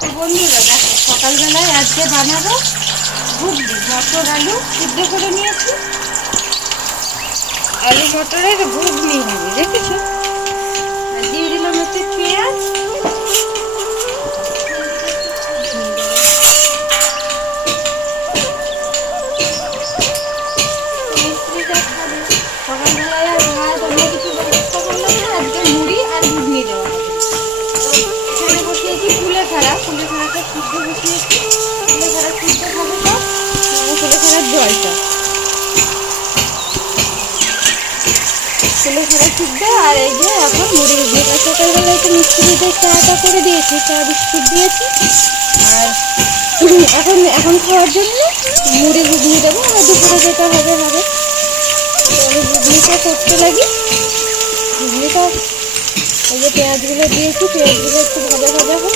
তো বন্ধুরা দেখো, সকালবেলায় আজকে বানাবো ঘুগনি। মটর আলু সিদ্ধ করে নিয়েছি, আলু মটরের ঘুগনি হবে, দেখেছো? আর দিয়ে দিলাম হচ্ছে পেঁয়াজ, সকালবেলায় আর ভাত অন্য কিছু ব্যবস্থা করলাম না, আজকে মুড়ি আর ঘুগনি দেওয়া হবে। তো এখানে বসিয়েছি কুলেখাড়া, কুলেখাড়াটা সিদ্ধ বসিয়েছি। কুলেখাড়া সিদ্ধ খাবে তো কুলেখাড়ার জলটা, কুলেখাড়া সিদ্ধ। আর এই যে এখন মুড়ি ঘুগনি। সকালবেলা একটু মিষ্টি চাটা করে দিয়েছি, চা বিস্কুট দিয়েছি। আর এখন খাওয়ার জন্য মুড়ি ঘুগনি দেবো, আর দুপুরে যেটা হবে হবে। তো আমি ঘুগনিটা করতে লাগি। ঘুগনিটা এই যে পেঁয়াজগুলো দিয়েছি, পেঁয়াজগুলো একটু ভাজা ভাজা হবে,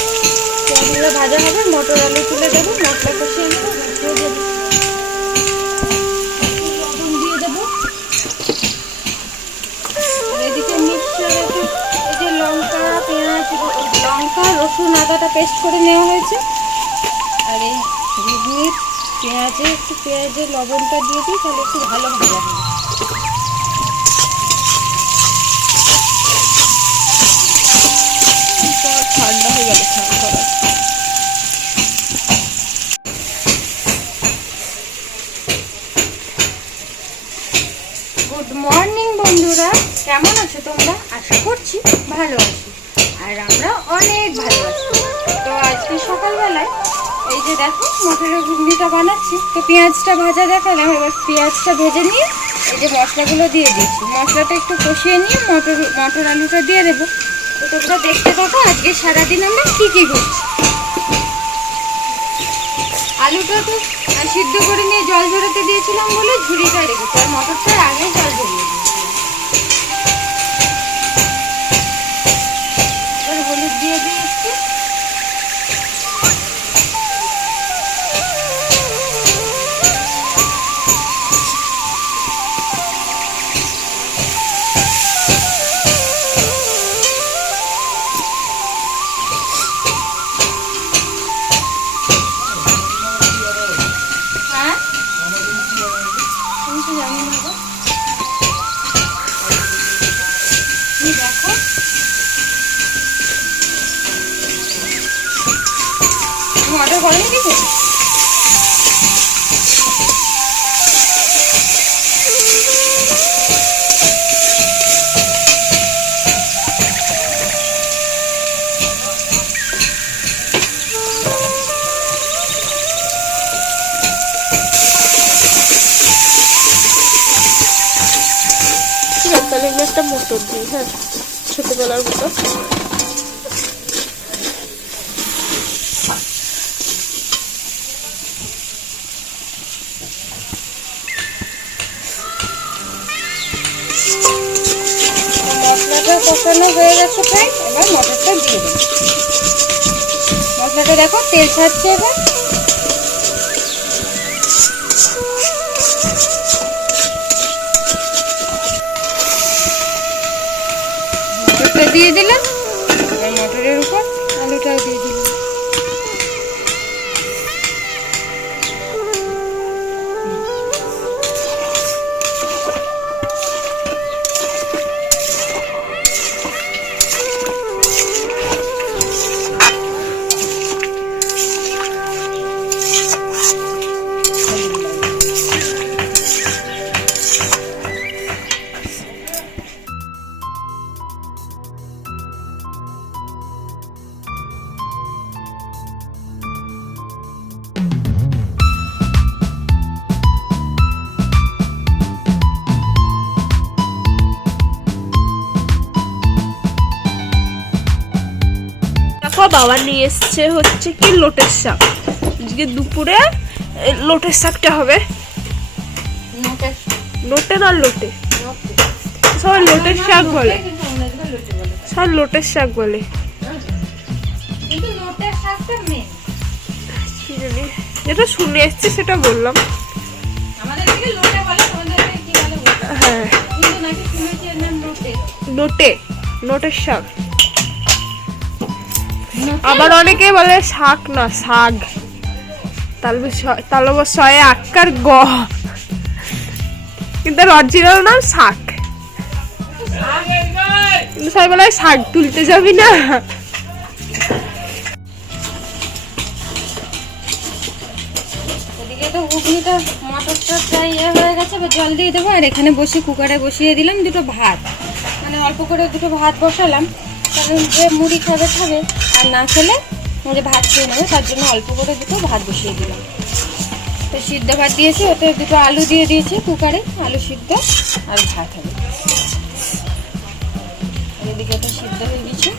পেঁয়াজগুলো ভাজা হবে। মটর আলু তুলে দেবো, মশলা কষিয়ে নেবো, বসিয়ে দেবো, লবণ দিয়ে দেবো। আর এদিকে মিক্সচার আছে, এই যে লঙ্কা পেঁয়াজ, লঙ্কা রসুন আদাটা পেস্ট করে নেওয়া হয়েছে। আর এই ঘুগনির পেঁয়াজে একটু পেঁয়াজের লবণটা দিয়ে দিই, তাহলে একটু ভালো ভাজা হবে। ঠান্ডা হয়ে গেল স্নান করার। গুড মর্নিং বন্ধুরা, কেমন আছো তোমরা? আশা করছি ভালো আছি, আর আমরা অনেক ভালো আছি। তো আজকে সকালবেলায় এই যে দেখো মটরের ঘুগনিটা বানাচ্ছি। তো পেঁয়াজটা ভাজা দেখালাম, এবার পেঁয়াজটা ভেজে নিয়ে এই যে মশলাগুলো দিয়ে দিচ্ছি। মশলাটা একটু কষিয়ে নিয়ে মটর আলুটা দিয়ে দেবো। তো তোমরা দেখতে পাবো আজকে সারাদিন আমরা কী কী করছি। আলুটা তো সিদ্ধ করে নিয়ে জল ঝরাতে দিয়েছিলাম বলে ঝুড়িটা রেখেছি, আর মটরটার আগে জল ঝরিয়ে দিয়েছিলাম। এবার হলুদ দিয়ে দিয়েছি, মটর গরম দিকে তাহলে একটা মটর দিই। হ্যাঁ, ছোটবেলার মতো। মশলাটা কষানো হয়ে গেছে প্রায়, এবার মটরটা দিয়ে দেবো। মশলাটা দেখো তেল ছাড়ছে, এবার মটরটা দিয়ে দিলাম। এবার মটরের উপর আলুটাও দিয়ে দিলাম। বাবা নিয়ে এসছে হচ্ছে কি লোটের শাক। আজকে দুপুরে লোটের শাকটা হবে। লোটে না লোটে, সবাই লোটের শাক বলে, সবাই লোটের শাক বলে। যেটা শুনে এসছি সেটা বললাম। হ্যাঁ, লোটে, লোটের শাক। আবার অনেকে বলে শাক না শাক, তালবস্যয় আক্কার গ, কিন্তু অরিজিনাল নাম শাক। কিন্তু সবাই বলে শাক তুলতে যাবি না। এদিকে তো ঘুগনিটা মটরটা প্রায় হয়ে গেছে, এবার জল দিয়ে দেবো। আর এখানে বসে কুকারে বসিয়ে দিলাম দুটো ভাত, মানে অল্প করে দুটো ভাত বসালাম, কারণ যে মুড়ি খাবে খাবে, আর না খেলে যে ভাত খেয়ে নেবে, তার জন্য অল্প করে দুটো ভাত বসিয়ে দিলাম। তো সিদ্ধ ভাত দিয়েছি, ওতে দুটো আলু দিয়ে দিয়েছি কুকারে, আলু সিদ্ধ আর ভাত হবে। এদিকে তো সিদ্ধ হয়ে গেছে।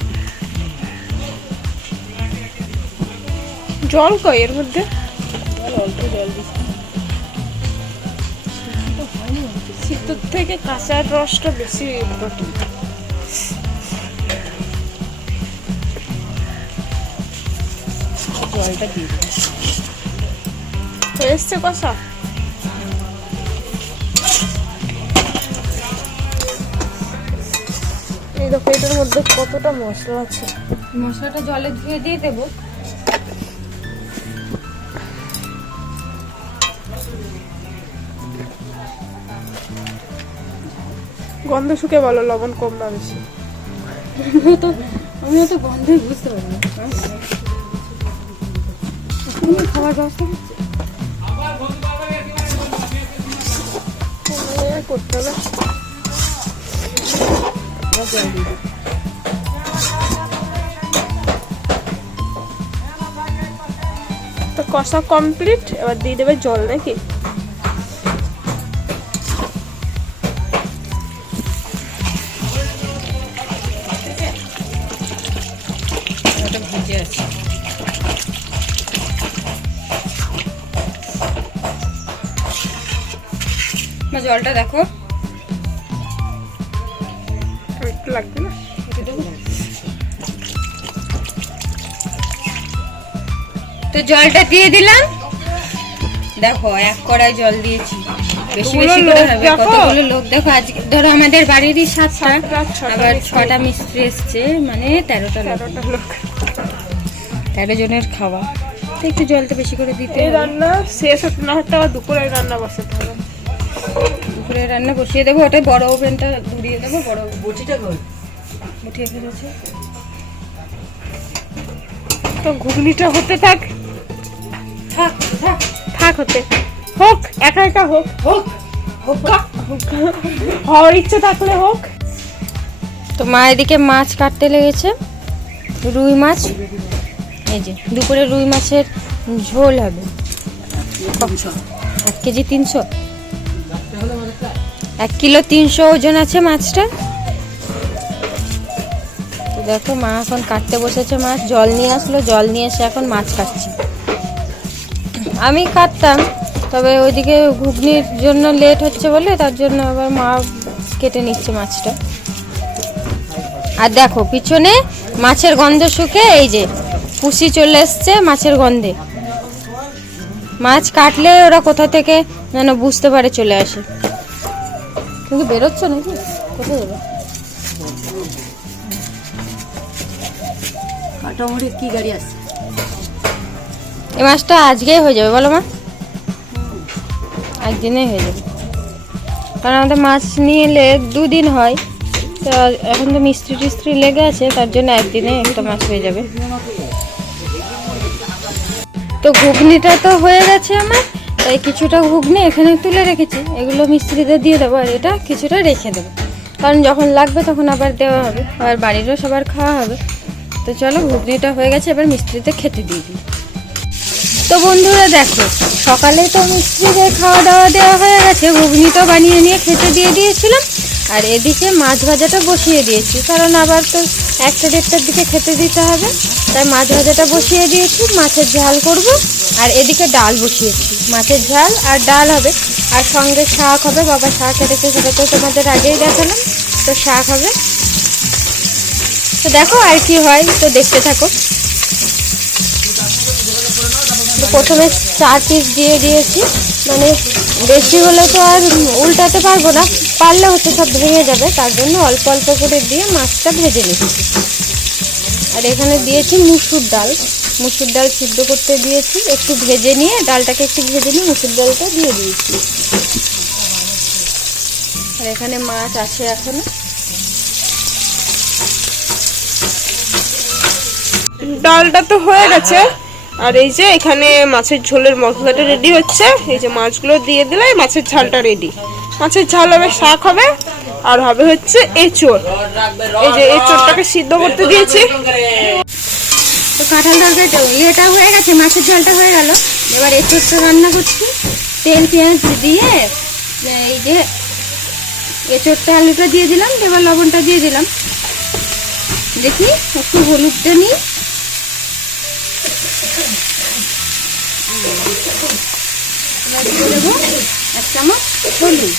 জল কই এর মধ্যে? অল্প জল দিচ্ছি, সিদ্ধর থেকে কাঁচার রসটা বেশি ইম্পর্টেন্ট। জলটা দিয়ে দেবো। এসছে কষা? এই দেখো এটার মধ্যে কতটা মশলা আছে। মশলাটা জলে ধুয়ে দিয়ে দেবো। গন্ধ শুকে বলো লবণ কম না বেশি। আমিও তো গন্ধই বুঝতে পারি না। খাবার ব্যবস্থা করতে হবে। তো কষা কমপ্লিট, এবার দিয়ে দেবে জল নাকি? ভেজে আছে। জলটা দেখো একটু লাগবে না? তো জলটা দিয়ে দিলাম, দেখো এক কড়াই জল দিয়েছি, বেশি বেশি করে হবে। কতগুলো লোক দেখো, আজকে ধরো আমাদের বাড়িরই 7টা, আবার 6টা মিস্ত্রি এসছে, মানে 13টা লোক, 13 জনের খাওয়া। তো একটু জলটা বেশি করে দিতে এই হবে। রান্না শেষ হতে না হতে আবার দুপুরে রান্না বসাতে হবে। দুপুরে রান্না বসিয়ে দেবো, ওটাই বড় ওভেনটা ধরিয়ে দেবো। বড় বটিটা উঠিয়ে ফেলেছে। তো ঘুগনিটা হতে থাক, থাক থাক থাক হতে হোক, একা একা হোক, হোক হোক হওয়ার ইচ্ছে থাকলে হোক। তো মা এদিকে মাছ কাটতে লেগেছে, রুই মাছ। এই যে দুপুরে রুই মাছের ঝোল হবে। 1 কেজি 300, 1 কিলো 300 ওজন আছে মাছটা। তো দেখো মা এখন কাটতে বসেছে মাছ, জল নিয়ে আসলো, জল নিয়ে এসে এখন মাছ কাটছে। আমি কাটতাম, তবে ওইদিকে ঘুগনির জন্য লেট হচ্ছে বলে তার জন্য আবার মা কেটে নিচ্ছে মাছটা। আর দেখো পিছনে মাছের গন্ধ শুকে এই যে পুষি চলে এসছে মাছের গন্ধে। মাছ কাটলে ওরা কোথা থেকে যেন বুঝতে পারে চলে আসে। কিন্তু বেরোচ্ছ নাকি? কোথায় যাবে? কাটামুড়ি কি গাড়ি আছে? এই মাছটা আজকেই হয়ে যাবে বলো মা? একদিনেই হয়ে যাবে, কারণ আমাদের মাছ নিয়ে এলে 2 দিন হয়। তো এখন তো মিস্ত্রি টিস্ত্রি লেগে আছে, তার জন্য একদিনে একটা মাছ হয়ে যাবে। তো ঘুগনিটা তো হয়ে গেছে আমার, তাই কিছুটা ঘুগনি এখানে তুলে রেখেছি, এগুলো মিস্ত্রিদের দিয়ে দেবো, আর এটা কিছুটা রেখে দেবো, কারণ যখন লাগবে তখন আবার দেওয়া হবে, আর বাড়িরও সবার খাওয়া হবে। তো চলো ঘুগনিটা হয়ে গেছে, এবার মিস্ত্রিদের খেতে দিয়ে দিই। তো বন্ধুরা দেখো, সকালেই তো মিস্ত্রিদের খাওয়া দাওয়া দেওয়া হয়ে গেছে, ঘুগনিটা বানিয়ে নিয়ে খেতে দিয়ে দিয়েছিলাম। আর এদিকে মাছ ভাজাটা বসিয়ে দিয়েছি, কারণ আবার তো 1টা-1:30টার দিকে খেতে দিতে হবে, তাই মাছ ভাজাটা বসিয়ে দিয়েছি। মাছের ঝাল করব, আর এদিকে ডাল বসিয়েছি, মাছের ঝাল আর ডাল হবে, আর সঙ্গে শাক হবে। বাবা শাক কেটেছে, সেটা তো তোমাদের আগেই দেখালাম, তো শাক হবে। তো দেখো আর কি হয়, তো দেখতে থাকো। প্রথমে 4 পিস দিয়ে দিয়েছি, মানে বেশি হলে তো আর উল্টাতে পারবো না, পারলে হচ্ছে সব ভেঙে যাবে, তার জন্য অল্প অল্প করে দিয়ে মাছটা ভেজে নিচ্ছি। আর এখানে দিয়েছি মুসুর ডাল। মুসুর ডাল সিদ্ধ করতে দিয়েছি, একটু ভেজে নিয়ে ডালটাকে একটু ভেজে নিয়ে মুসুর ডালটা দিয়ে দিয়েছি। আর এখানে মাছ আছে এখনো। ডালটা তো হয়ে গেছে, আর এই যে এখানে মাছের ঝোলের মশলাটা রেডি হচ্ছে। এই যে মাছগুলো দিয়ে দিলে মাছের ঝালটা রেডি। মাছের ঝাল হবে, শাক হবে, আর হবে হচ্ছে এঁচোড়। এই যে এঁচোড়টাকে সিদ্ধ করতে দিয়েছি। তো কাঁঠাল তরকারিটা ইয়েটা হয়ে গেছে, মাছের ঝালটা হয়ে গেল। এবার এঁচোড়টা রান্না করছি। তেল পেঁয়াজ দিয়ে এই যে এঁচোড়টা আলুটা দিয়ে দিলাম, এবার লবণটা দিয়ে দিলাম। দেখি একটু হলুদটা নিই। এবার দিয়ে দেবো 1 চামচ হলুদ।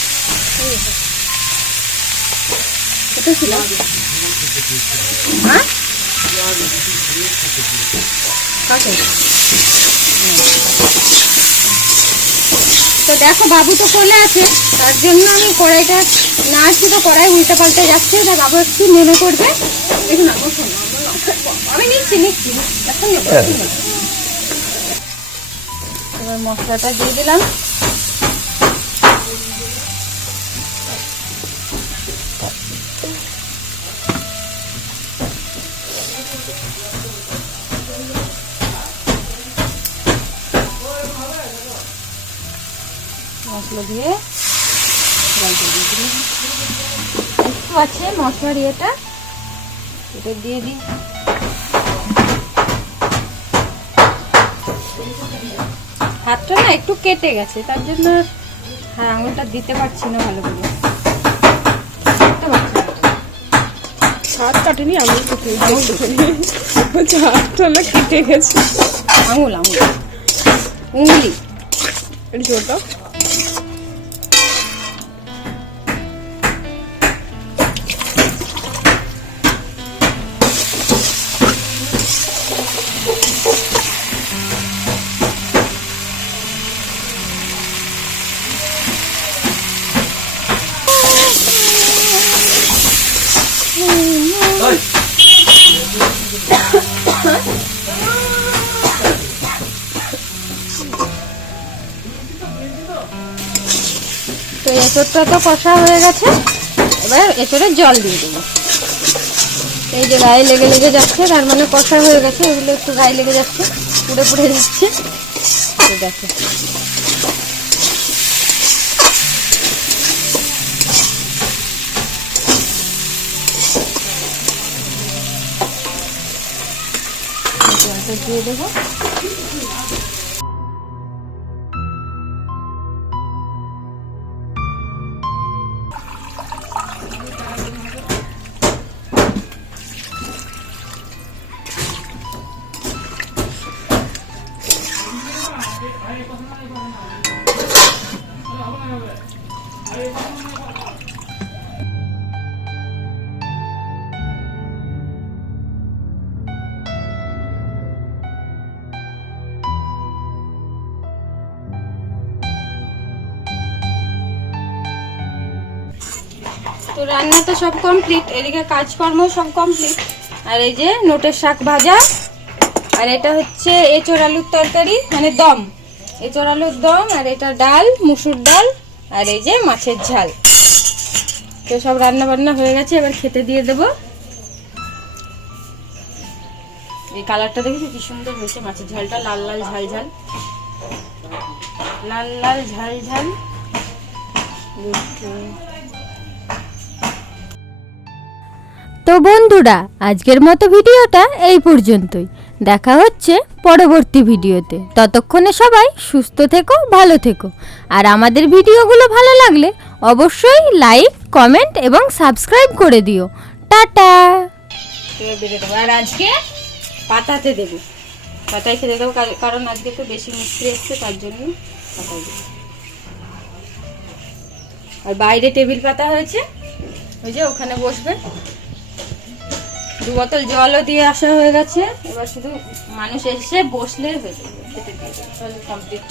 কত ছিল? হ্যাঁ তো দেখো বাবু তো কোলে আছে, তার জন্য আমি কড়াইটা নাড়ছি, তো কড়াই উল্টে পাল্টে যাচ্ছে। তাই বাবু একটু নেমে করবে। দেখুন না, বসুন না, আমি নিচ্ছি এখন নেবো। এবার মশলাটা দিয়ে দিলাম। মশলা দিয়ে একটু আছে মশলার ইয়েটা, এটা দিয়ে দিই। হাতটা না একটু কেটে গেছে, তার জন্য আঙুলটা দিতে পারছি না ভালো করে। হাত কাটেনি, আঙুল কেটে হাতটা না কেটে গেছে। আঙুল উঙ্গলি ঝোলটা তো এঁচোড়টা তো কষা হয়ে গেছে। এবার এঁচোড়ের জল দিয়ে দেবো। এই যে গায়ে লেগে লেগে যাচ্ছে, তার মানে কষা হয়ে গেছে। এগুলো একটু গায়ে লেগে যাচ্ছে, পুড়ে পুড়ে যাচ্ছে। তো দেখো জলটা দিয়ে দেবো। তো রান্না তো সব কমপ্লিট, এদিকে কাজকর্ম সব কমপ্লিট। আর এই যে নোটের শাক ভাজা, আর এটা হচ্ছে এঁচোড় আলুর তরকারি, মানে দম, এঁচোড় আলুর দম। আর এটা ডাল, মুসুর ডাল, আর এই যে মাছের ঝাল। তো সব রান্না বান্না হয়ে গেছে, এবার খেতে দিয়ে দেবো। এই কালারটা দেখেছি কি সুন্দর হয়েছে, মাছের ঝালটা লাল লাল ঝাল ঝাল, লাল লাল ঝাল ঝাল। তো বন্ধুরা, আজকের মতো ভিডিওটা এই পর্যন্তই। দেখা হচ্ছে পরবর্তী ভিডিওতে। ততক্ষণে সবাই সুস্থ থেকো, ভালো থেকো। আর আমাদের ভিডিওগুলো ভালো লাগলে অবশ্যই লাইক, কমেন্ট এবং সাবস্ক্রাইব করে দিও। টাটা। আর আজকে পাতাতে দেবো, পাতায় খেতে দেবো, কারণ আজকে একটু বেশি মিস্ত্রি এসছে, তার জন্য পাতায় দেবো। আর বাইরে টেবিল পাতা হয়েছে, ওই যে ওখানে বসবে। 2 বোতল জলও দিয়ে আসা হয়ে গেছে। এবার শুধু মানুষ এসে বসলে হয়ে যাবে, খেতে দিয়ে দেবো, কমপ্লিট।